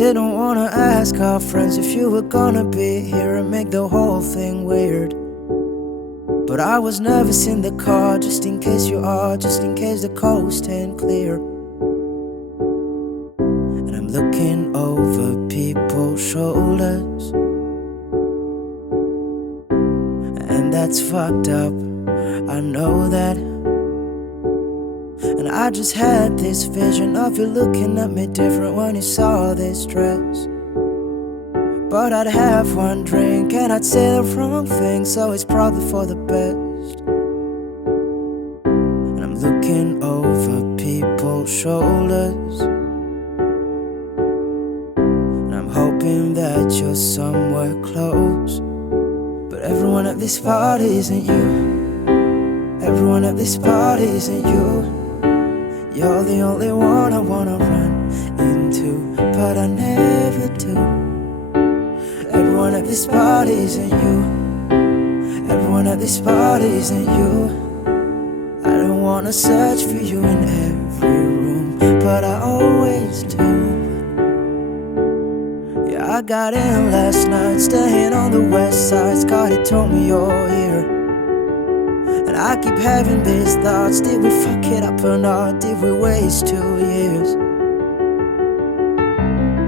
didn't wanna ask our friends if you were gonna be here and make the whole thing weird. But I was nervous in the car, just in case you are, just in case the coast ain't clear. And I'm looking over people's shoulders, and that's fucked up, I know that. And I just had this vision of you looking at me different when you saw this dress. But I'd have one drink and I'd say the wrong thing, so it's probably for the best. And I'm looking over people's shoulders, and I'm hoping that you're somewhere close. But everyone at this party isn't you. Everyone at this party isn't you. You're the only one I wanna run into, but I never do. Everyone at this party isn't you. Everyone at this party isn't you. I don't wanna search for you in every room, but I always do. Yeah, I got in last night, staying on the west side. Scotty told me you're here, and I keep having these thoughts. Did we fuck it up or not? Did we waste 2 years?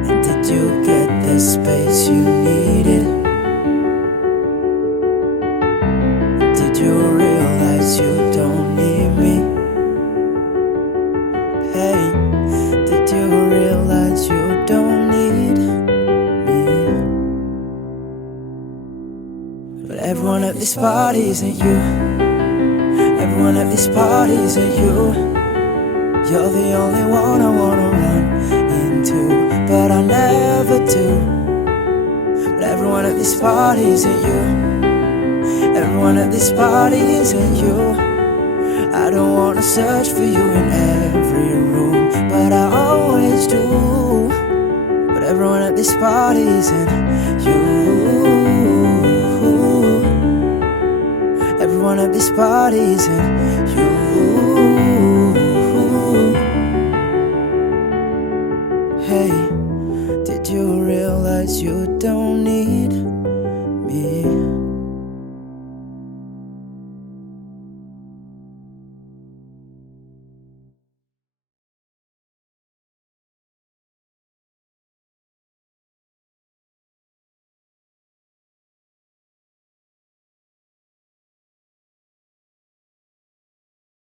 And did you get the space you needed? Did you realize you don't need me? Hey, did you realize you don't need me? But everyone at this party isn't you. Everyone at this party isn't you. You're the only one I wanna run into, but I never do. But everyone at this party isn't you. Everyone at this party isn't you. I don't wanna search for you in every room, but I always do. But everyone at this party isn't you. Everyone at this party isn't